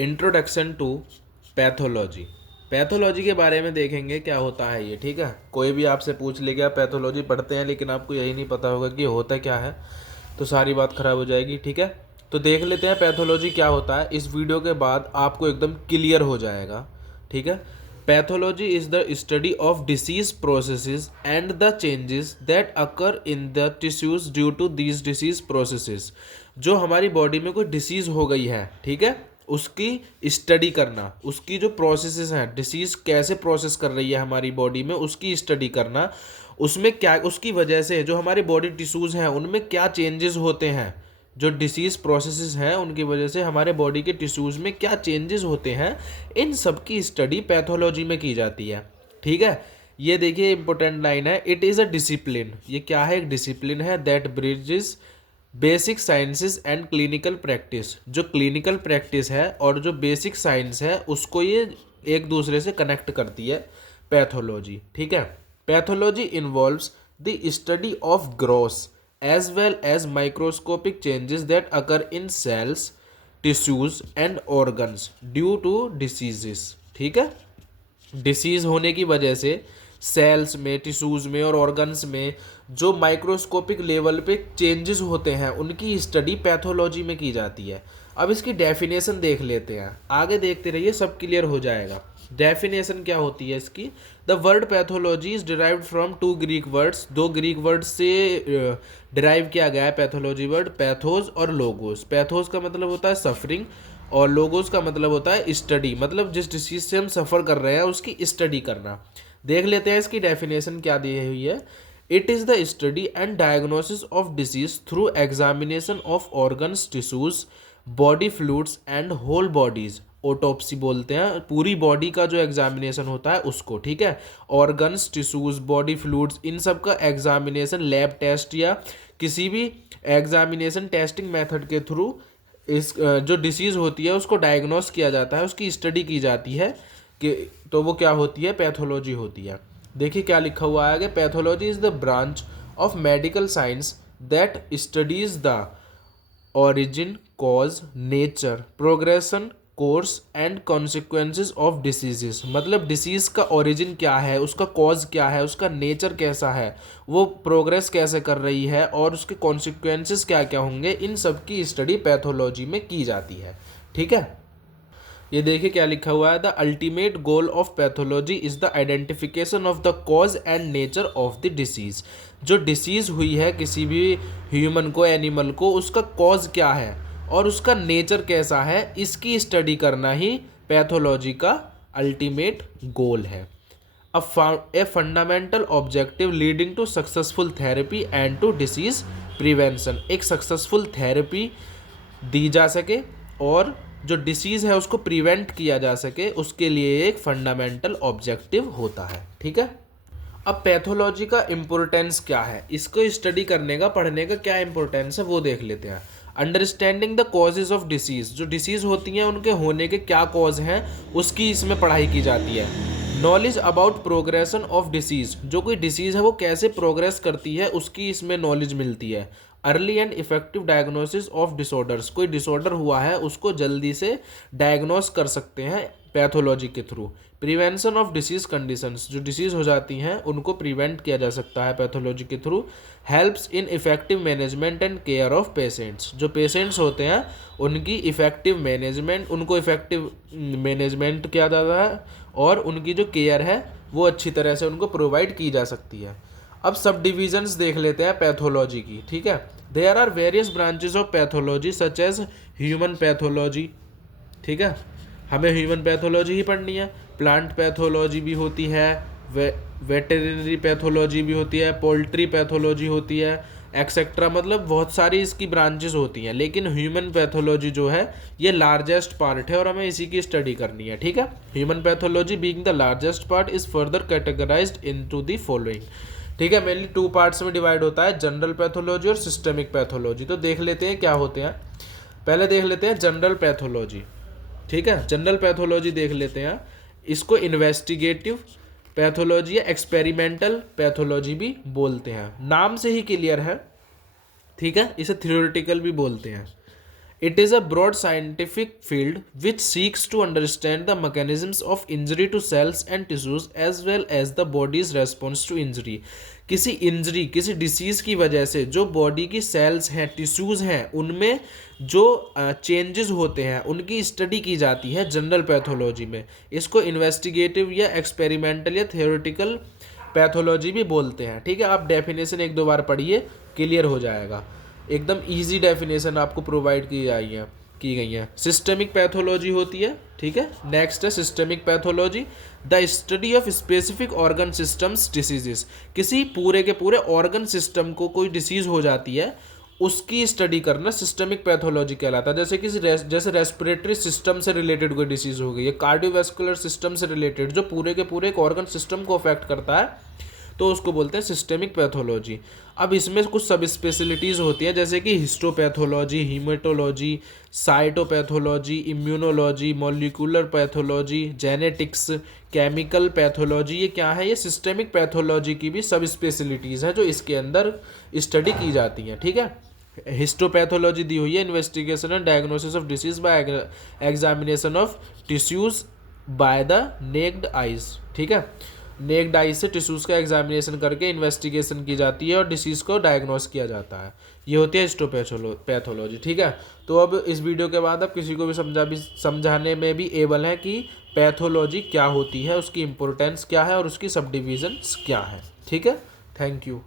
Introduction to pathology. Pathology के बारे में देखेंगे क्या होता है ये, ठीक है। कोई भी आपसे पूछ लेगा पैथोलॉजी पढ़ते हैं लेकिन आपको यही नहीं पता होगा कि होता क्या है, तो सारी बात खराब हो जाएगी, ठीक है। तो देख लेते हैं पैथोलॉजी क्या होता है। इस वीडियो के बाद आपको एकदम क्लियर हो जाएगा, ठीक है। Pathology is the study of disease processes and the changes that occur in the tissues due to these disease processes. जो हमारी बॉडी में कोई डिसीज हो गई है, ठीक है, उसकी स्टडी करना, उसकी जो प्रोसेसेस हैं, डिसीज कैसे प्रोसेस कर रही है हमारी बॉडी में, उसकी स्टडी करना, उसमें क्या, उसकी वजह से जो हमारी बॉडी टिश्यूज हैं उनमें क्या चेंजेस होते हैं, जो डिसीज प्रोसेसेस हैं उनकी वजह से हमारे बॉडी के टिश्यूज में क्या चेंजेस होते हैं, इन सब की स्टडी पैथोलॉजी में की जाती है, ठीक है। ये देखिए इंपॉर्टेंट लाइन है, इट इज़ अ डिसिप्लिन। ये क्या है? एक डिसिप्लिन है that bridges basic sciences and clinical practice. जो क्लिनिकल प्रैक्टिस है और जो बेसिक साइंस है उसको ये एक दूसरे से कनेक्ट करती है, पैथोलॉजी, ठीक है। Pathology involves the study of gross as well as microscopic changes that occur in cells, tissues and organs due to diseases, ठीक है। डिसीज़ होने की वजह से सेल्स में, टिश्यूज़ में और ऑर्गन्स में जो माइक्रोस्कोपिक लेवल पे चेंजेस होते हैं उनकी स्टडी पैथोलॉजी में की जाती है। अब इसकी डेफिनेशन देख लेते हैं, आगे देखते रहिए सब क्लियर हो जाएगा। डेफिनेशन क्या होती है इसकी? The word pathology is derived from two Greek words. दो ग्रीक वर्ड से डिराइव किया गया है पैथोलॉजी वर्ड, पैथोस और लोगोस। पैथोस का मतलब होता है सफरिंग और लोगोस का मतलब होता है स्टडी, मतलब जिस डिसीज से हम सफ़र कर रहे हैं उसकी स्टडी करना। देख लेते हैं इसकी डेफिनेशन क्या दी हुई है। It is the study and diagnosis of disease through examination of organs, tissues, body fluids and whole bodies. Autopsy बोलते हैं, पूरी बॉडी का जो एग्जामिनेशन होता है उसको, ठीक है। ऑर्गन्स, टिश्यूज, बॉडी फ्लूइड्स, इन सब का एग्जामिनेशन लैब टेस्ट या किसी भी एग्जामिनेशन टेस्टिंग मेथड के थ्रू इस जो डिसीज़ होती है उसको डायग्नोस किया जाता है, उसकी स्टडी की जाती है कि तो वो क्या होती है? पैथोलॉजी होती है। देखिए क्या लिखा हुआ है आगे, pathology is the branch of medical science that studies the origin, cause, nature, progression, course and consequences of diseases. मतलब डिसीज का ओरिजिन क्या है, उसका कॉज क्या है, उसका नेचर कैसा है, वो प्रोग्रेस कैसे कर रही है और उसके कॉन्सिक्वेंसेज क्या क्या होंगे, इन सब की स्टडी पैथोलॉजी में की जाती है, ठीक है। ये देखिए क्या लिखा हुआ है, the ultimate goal of pathology is the identification of the cause and nature of the disease. जो डिसीज हुई है किसी भी ह्यूमन को, एनिमल को, उसका कॉज क्या है और उसका नेचर कैसा है, इसकी स्टडी करना ही पैथोलॉजी का अल्टीमेट गोल है। A fundamental objective leading to successful therapy and to disease prevention. एक सक्सेसफुल थेरेपी दी जा सके और जो डिसीज़ है उसको प्रिवेंट किया जा सके, उसके लिए एक फंडामेंटल ऑब्जेक्टिव होता है, ठीक है। अब पैथोलॉजी का इम्पोर्टेंस क्या है, इसको स्टडी करने का, पढ़ने का क्या इम्पोर्टेंस है वो देख लेते हैं। Understanding the causes of disease. जो डिसीज़ होती हैं उनके होने के क्या कॉज हैं उसकी इसमें पढ़ाई की जाती है। Knowledge about progression of disease. जो कोई डिसीज़ है वो कैसे प्रोग्रेस करती है उसकी इसमें नॉलेज मिलती है। Early and effective diagnosis of disorders. कोई डिसऑर्डर हुआ है उसको जल्दी से डायग्नोस कर सकते हैं पैथोलॉजी के through. Prevention of disease conditions. जो डिसीज़ हो जाती हैं उनको प्रिवेंट किया जा सकता है पैथोलॉजी के through. Helps in effective management and care of patients. जो पेशेंट्स होते हैं उनकी इफेक्टिव मैनेजमेंट, उनको इफेक्टिव मैनेजमेंट किया जाता है और उनकी जो केयर है वो अच्छी तरह से उनको प्रोवाइड की जा सकती है। अब सब डिविजन्स देख लेते हैं पैथोलॉजी की, ठीक है। There are various branches of pathology such as human pathology, ठीक है, हमें ह्यूमन पैथोलॉजी ही पढ़नी है। प्लांट पैथोलॉजी भी होती है, वेटेरिनरी पैथोलॉजी भी होती है, पोल्ट्री पैथोलॉजी होती है, एक्सेट्रा। मतलब बहुत सारी इसकी ब्रांचेस होती हैं, लेकिन ह्यूमन पैथोलॉजी जो है ये लार्जेस्ट पार्ट है और हमें इसी की स्टडी करनी है, ठीक है। Human pathology being the largest part is further categorised into the following, ठीक है। मेनली टू पार्ट्स में डिवाइड होता है, जनरल पैथोलॉजी और सिस्टमिक पैथोलॉजी। तो देख लेते हैं क्या होते हैं। पहले देख लेते हैं जनरल पैथोलॉजी, ठीक है। जनरल पैथोलॉजी देख लेते हैं, इसको इन्वेस्टिगेटिव पैथोलॉजी या एक्सपेरिमेंटल पैथोलॉजी भी बोलते हैं। नाम से ही क्लियर है, ठीक है, इसे थ्योरेटिकल भी बोलते हैं। It is a broad scientific field which seeks to understand the mechanisms of injury to cells and tissues as well as the body's response to injury. किसी इंजरी, किसी डिसीज की वजह से जो बॉडी की सेल्स हैं, टिश्यूज हैं, उनमें जो चेंजेस होते हैं उनकी स्टडी की जाती है जनरल पैथोलॉजी में. इसको इन्वेस्टिगेटिव या एक्सपेरिमेंटल या थियोरेटिकल पैथोलॉजी भी बोलते हैं. ठीक है, आप डेफिनेशन एक दो बार पढ़िए, क्लियर हो जाएगा. एकदम इजी डेफिनेशन आपको प्रोवाइड की गई है. सिस्टमिक पैथोलॉजी होती है. ठीक है, नेक्स्ट है systemic pathology, the study of specific organ systems diseases. किसी पूरे के पूरे ऑर्गन सिस्टम को कोई डिसीज हो जाती है, उसकी स्टडी करना सिस्टमिक पैथोलॉजी कहलाता है. जैसे रेस्पिरेटरी सिस्टम से रिलेटेड कोई डिसीज हो गई है, कार्डियोवैस्कुलर सिस्टम से रिलेटेड जो पूरे के पूरे एक ऑर्गन सिस्टम को अफेक्ट करता है, तो उसको बोलते हैं सिस्टेमिक पैथोलॉजी. अब इसमें कुछ सब स्पेशलिटीज़ होती हैं, जैसे कि histopathology, haematology, cytopathology, immunology, molecular pathology, genetics, chemical pathology. ये क्या है? ये सिस्टेमिक पैथोलॉजी की भी सब स्पेशलिटीज़ हैं जो इसके अंदर स्टडी की जाती हैं. ठीक है, हिस्टोपैथोलॉजी दी हुई है, investigation and diagnosis of disease by examination of tissues by the naked eyes. ठीक है, नेक्ड आई से टिश्यूज़ का एग्जामिनेशन करके इन्वेस्टिगेशन की जाती है और डिसीज़ को डायग्नोस किया जाता है. ये होती है हिस्टोपैथोलॉजी. ठीक है, तो अब इस वीडियो के बाद अब किसी को भी समझाने में भी एबल है कि पैथोलॉजी क्या होती है, उसकी इम्पोर्टेंस क्या है और उसकी सब डिविजन्स क्या है. ठीक है, थैंक यू.